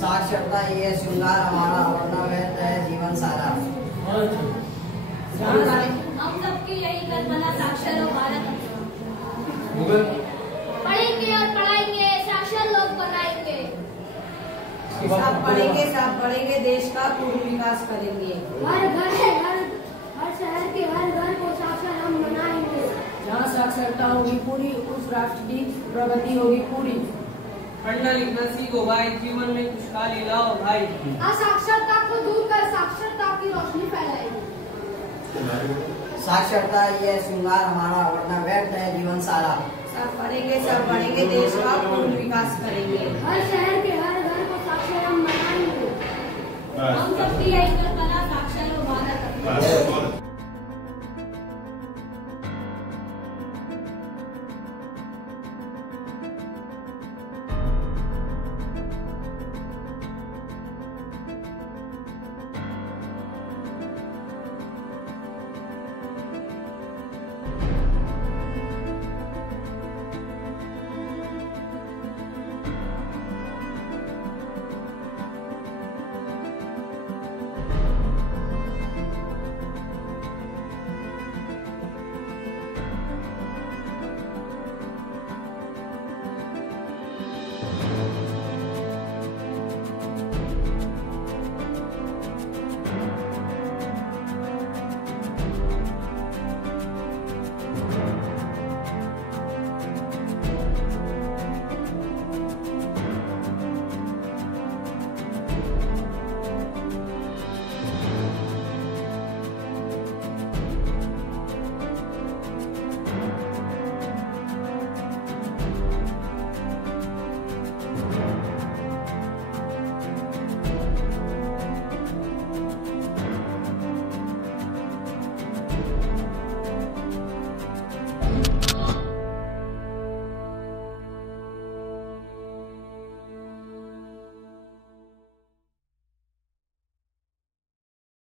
साक्षरता ये श्रृंगार हमारा वरना व्यर्थ है जीवन सारा। हम सबकी यही कल्पना साक्षर हो भारत। पढ़ेंगे और पढ़ाएंगे, साक्षर लोग बनाएंगे। सब पढ़ेंगे, देश का पूर्ण विकास करेंगे। हर शहर के हर घर को साक्षर हम बनाएंगे। जहाँ साक्षरता होगी पूरी, उस राष्ट्र की प्रगति होगी पूरी। पढ़ना लिखना सीखो भाई, जीवन में खुशहाली लाओ भाई। असाक्षरता को दूर कर साक्षरता की रोशनी फैलाएंगे। साक्षरता ये श्रृंगार हमारा वरना व्यर्थ है जीवन सारा। सब पढ़ेंगे, देश का पूर्ण विकास करेंगे। हर शहर के हर घर को साक्षर हम बनाएंगे। हम सबकी यही